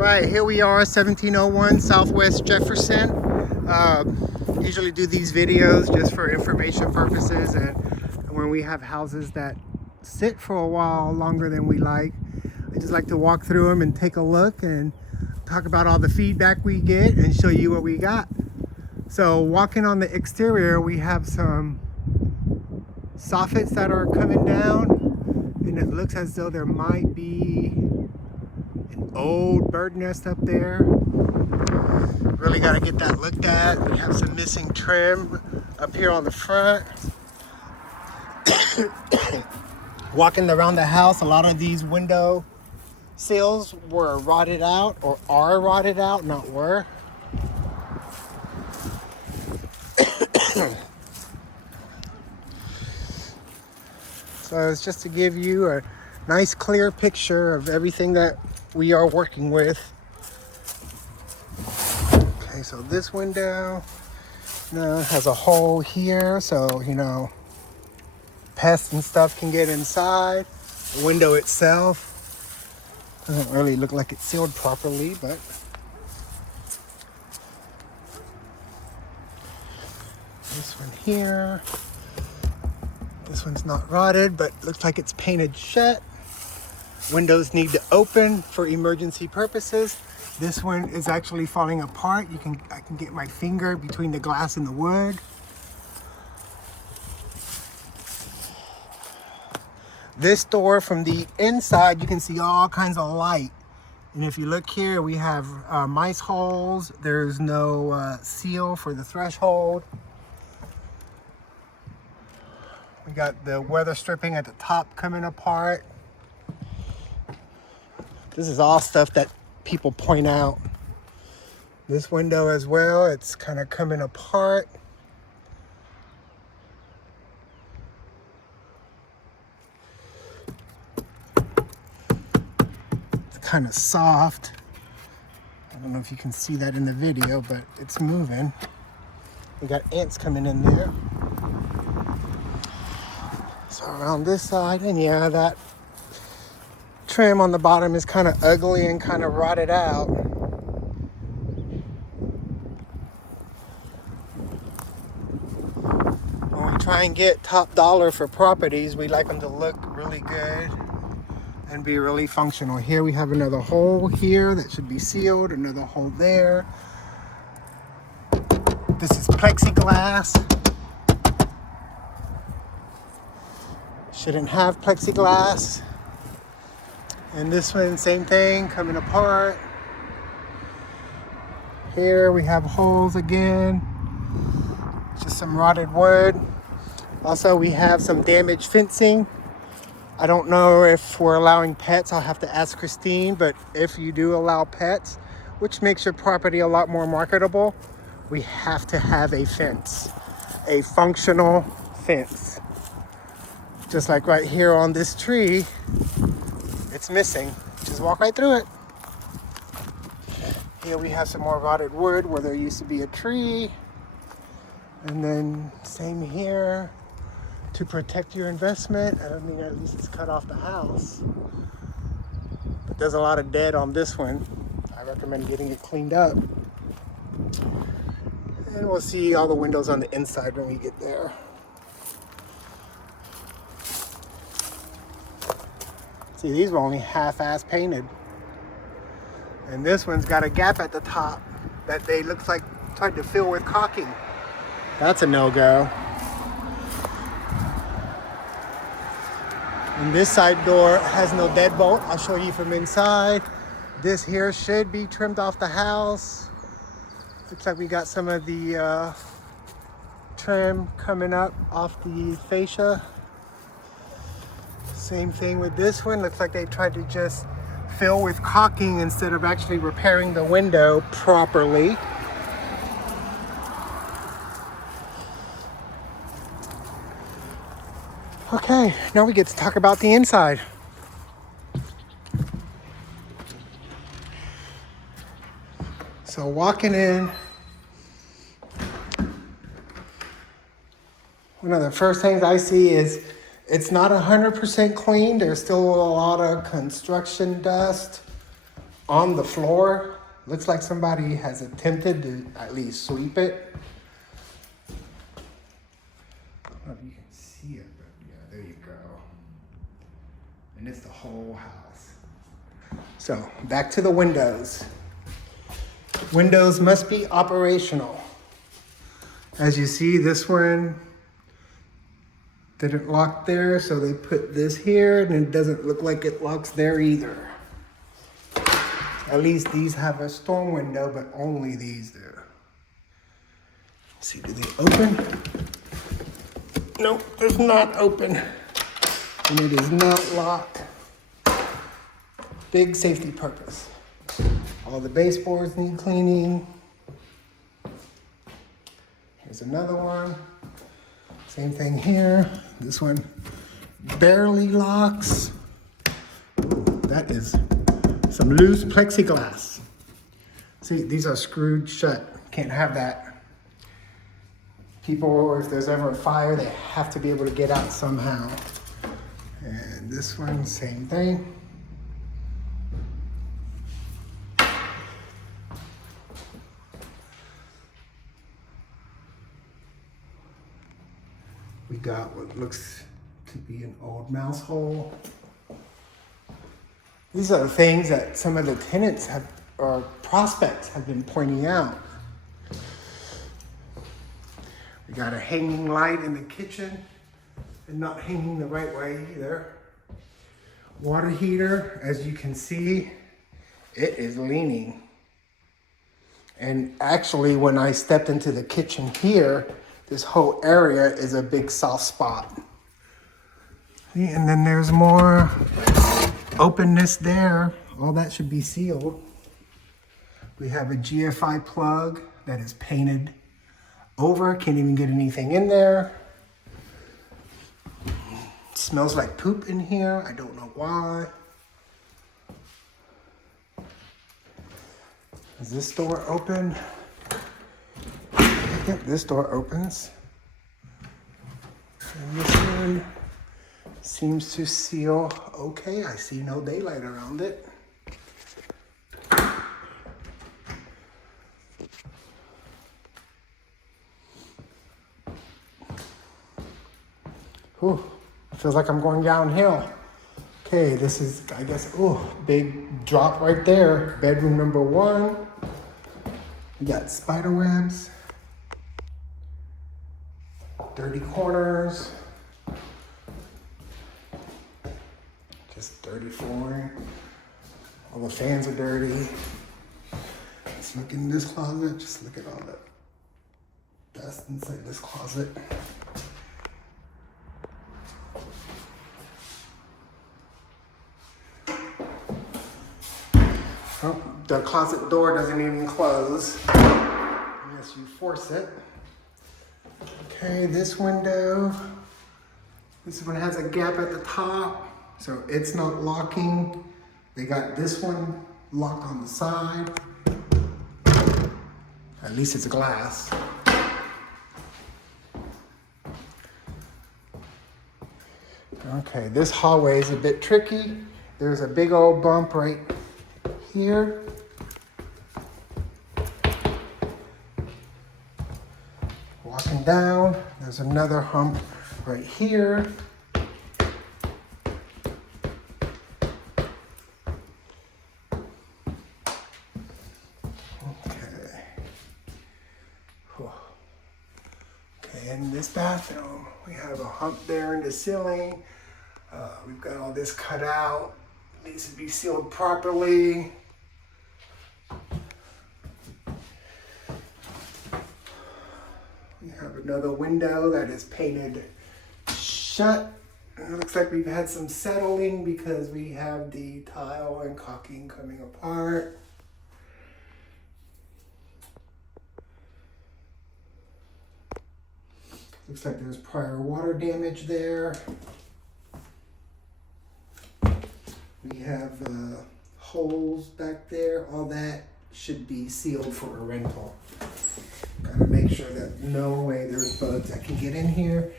right, here we are, 1701 Southwest Jefferson. Usually do these videos just for information purposes, and when we have houses that sit for a while longer than we like, I just like to walk through them and take a look and talk about all the feedback we get and show you what we got. So walking on the exterior, we have some soffits that are coming down, and it looks as though there might be an old bird nest up there. Really got to get that looked at. We have some missing trim up here on the front. Walking around the house, a lot of these window sills were rotted out, or are rotted out, not were. So it's just to give you a nice clear picture of everything that we are working with. Okay, so this window has a hole here, so pests and stuff can get inside. The window itself doesn't really look like it's sealed properly, but this one here, this one's not rotted, but looks like it's painted shut. Windows need to open for emergency purposes. This one is actually falling apart. I can get my finger between the glass and the wood. This door, from the inside, you can see all kinds of light. And if you look here, we have mice holes. There's no seal for the threshold. We got the weather stripping at the top coming apart. This is all stuff that people point out. This window as well, it's kind of coming apart. It's kind of soft. I don't know if you can see that in the video, but it's moving. We got ants coming in there. So around this side, and yeah, that trim on the bottom is kind of ugly and kind of rotted out. When we try and get top dollar for properties, we like them to look really good and be really functional. Here we have another hole here that should be sealed, another hole there. This is plexiglass. Shouldn't have plexiglass. And this one, same thing, coming apart. Here we have holes again. Just some rotted wood. Also, we have some damaged fencing. I don't know if we're allowing pets. I'll have to ask Christine, but if you do allow pets, which makes your property a lot more marketable, we have to have a fence, a functional fence. Just like right here on this tree, it's missing. Just walk right through it. Here we have some more rotted wood where there used to be a tree. And then same here. To protect your investment, I mean, at least it's cut off the house. But there's a lot of dead on this one. I recommend getting it cleaned up. And we'll see all the windows on the inside when we get there. See, these were only half-ass painted. And this one's got a gap at the top that they looks like tried to fill with caulking. That's a no-go. And this side door has no deadbolt. I'll show you from inside. This here should be trimmed off the house. Looks like we got some of the trim coming up off the fascia. Same thing with this one. Looks like they tried to just fill with caulking instead of actually repairing the window properly. Okay, now we get to talk about the inside. So walking in, one of the first things I see is it's not 100% clean. There's still a lot of construction dust on the floor. Looks like somebody has attempted to at least sweep it. I don't know if you can see it, but yeah, there you go. And it's the whole house. So back to the windows. Windows must be operational. As you see, this one didn't lock there, so they put this here, and it doesn't look like it locks there either. At least these have a storm window, but only these do. Let's see, do they open? Nope, it's not open. And it is not locked. Big safety purpose. All the baseboards need cleaning. Here's another one. Same thing here. This one barely locks. Ooh, that is some loose plexiglass. See, these are screwed shut. Can't have that. People, if there's ever a fire, they have to be able to get out somehow. And this one, same thing. We got what looks to be an old mouse hole. These are the things that some of the tenants have, or prospects have been pointing out. We got a hanging light in the kitchen and not hanging the right way either. Water heater, as you can see, it is leaning. And actually, when I stepped into the kitchen here, this whole area is a big soft spot. See, and then there's more openness there. All that should be sealed. We have a GFI plug that is painted over. Can't even get anything in there. It smells like poop in here. I don't know why. Is this door open? Yep, this door opens. And this one seems to seal okay. I see no daylight around it. Whew, it feels like I'm going downhill. Okay, this is, I guess, big drop right there. Bedroom number 1. We got spider webs. Dirty corners. Just dirty flooring. All the fans are dirty. Let's look in this closet. Just look at all the dust inside this closet. Oh, the closet door doesn't even close unless you force it. Okay, this window. This one has a gap at the top, so it's not locking. They got this one locked on the side. At least it's glass. Okay, this hallway is a bit tricky. There's a big old bump right here. Walking down, there's another hump right here. Okay. Okay, in this bathroom, we have a hump there in the ceiling. We've got all this cut out. It needs to be sealed properly. We have another window that is painted shut. It looks like we've had some settling because we have the tile and caulking coming apart. Looks like there's prior water damage there. We have holes back there. All that should be sealed for a rental. Gotta make sure that no way there's bugs that can get in here.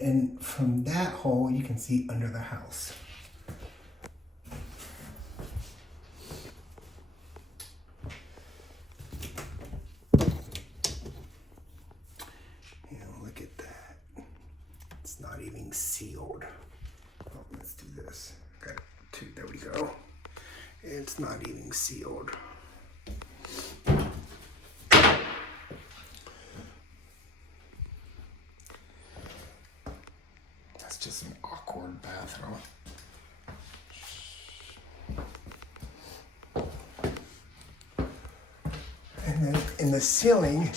And from that hole, you can see under the house. It's not even sealed. That's just an awkward bathroom. And then in the ceiling,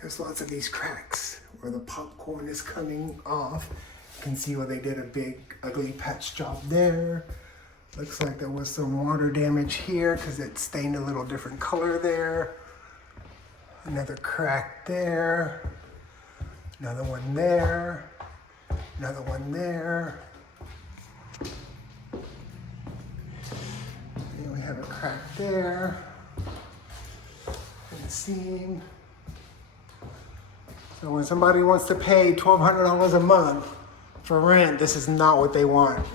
there's lots of these cracks where the popcorn is coming off. You can see where they did a big ugly patch job there. Looks like there was some water damage here because it stained a little different color there. Another crack there. Another one there. Another one there. And we have a crack there. In the seam. So when somebody wants to pay $1,200 a month for rent, this is not what they want.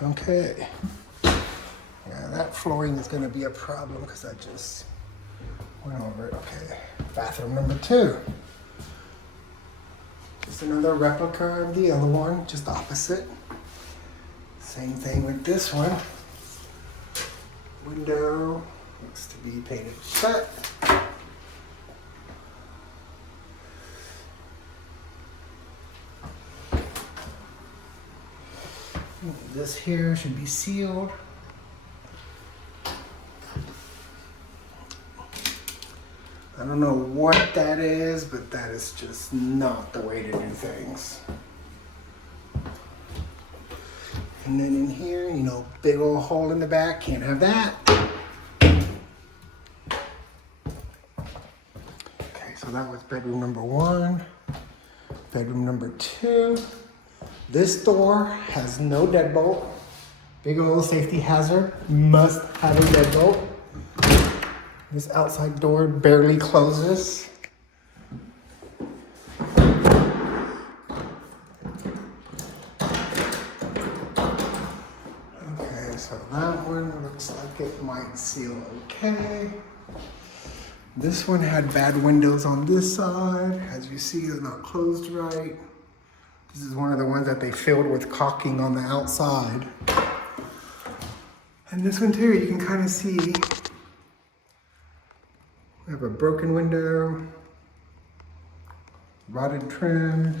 Okay. Yeah, that flooring is going to be a problem because I just went over it. Okay. Bathroom number 2. Just another replica of the other one, just opposite. Same thing with this one. Window looks to be painted shut. This here should be sealed. I don't know what that is, but that is just not the way to do things. And then in here, you know, big old hole in the back, can't have that. Okay, so that was bedroom number 1. Bedroom number 2. This door has no deadbolt. Big old safety hazard, must have a deadbolt. This outside door barely closes. Okay, so that one looks like it might seal okay. This one had bad windows on this side. As you see, it's not closed right. This is one of the ones that they filled with caulking on the outside. And this one too, you can kind of see we have a broken window, rotted trim.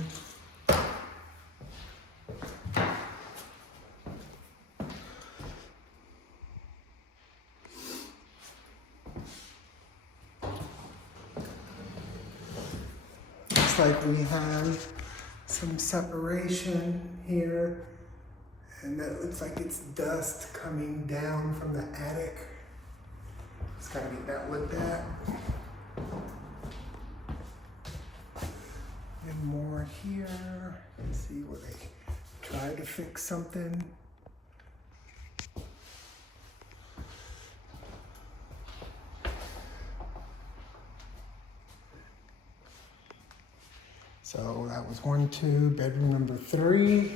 Looks like we have some separation here, and that looks like it's dust coming down from the attic. Just gotta get that looked at. And more here. Let's see where they try to fix something. So that was 1, 2, bedroom number 3.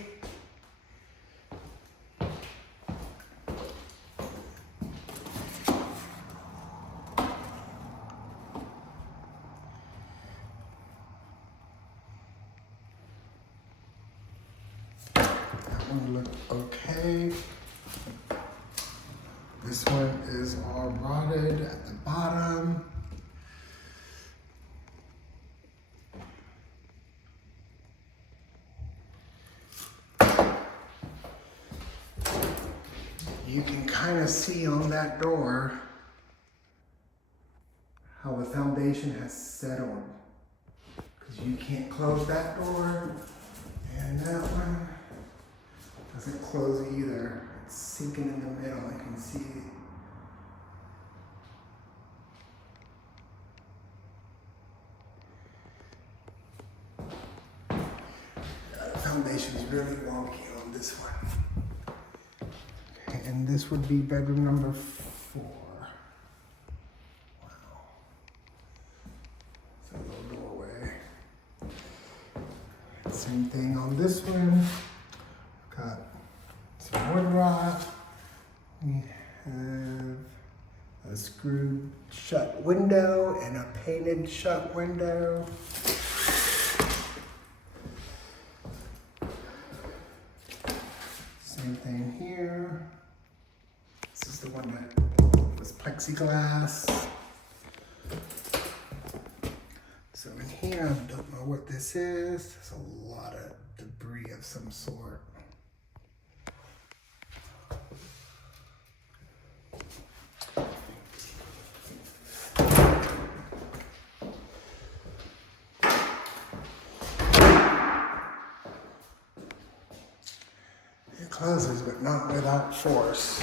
That one looked okay. This one is all rotted at the bottom. You can kind of see on that door how the foundation has settled. Because you can't close that door, and that one doesn't close either. It's sinking in the middle, I can see it. The foundation is really wonky on this one. And this would be bedroom number 4. Wow. It's a little doorway. Same thing on this one. Got some wood rot. We have a screwed shut window and a painted shut window. Same thing here. the one that was plexiglass. So in here, I don't know what this is. There's a lot of debris of some sort. It closes, but not without force.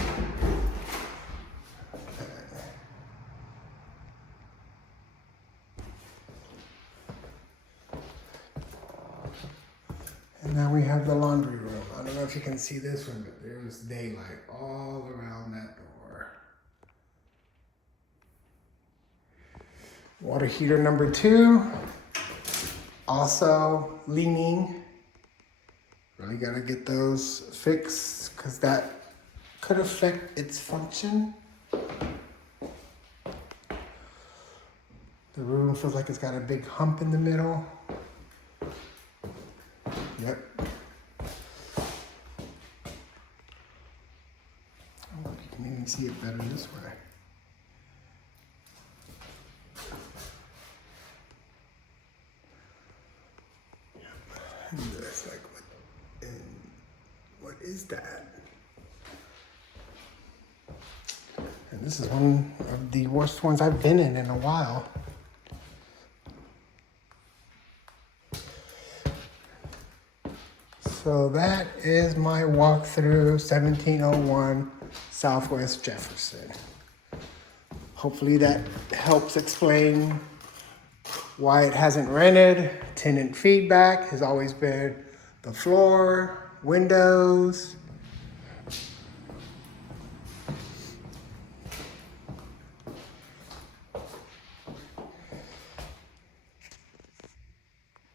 And now we have the laundry room. I don't know if you can see this one, but there's daylight all around that door. Water heater number 2, also leaning. Really gotta get those fixed because that could affect its function. The room feels like it's got a big hump in the middle. Yep. Oh, you can even see it better this way. And it's like, what is that? And this is one of the worst ones I've been in a while. So that is my walkthrough 1701 Southwest Jefferson. Hopefully that helps explain why it hasn't rented. Tenant feedback has always been the floor, windows,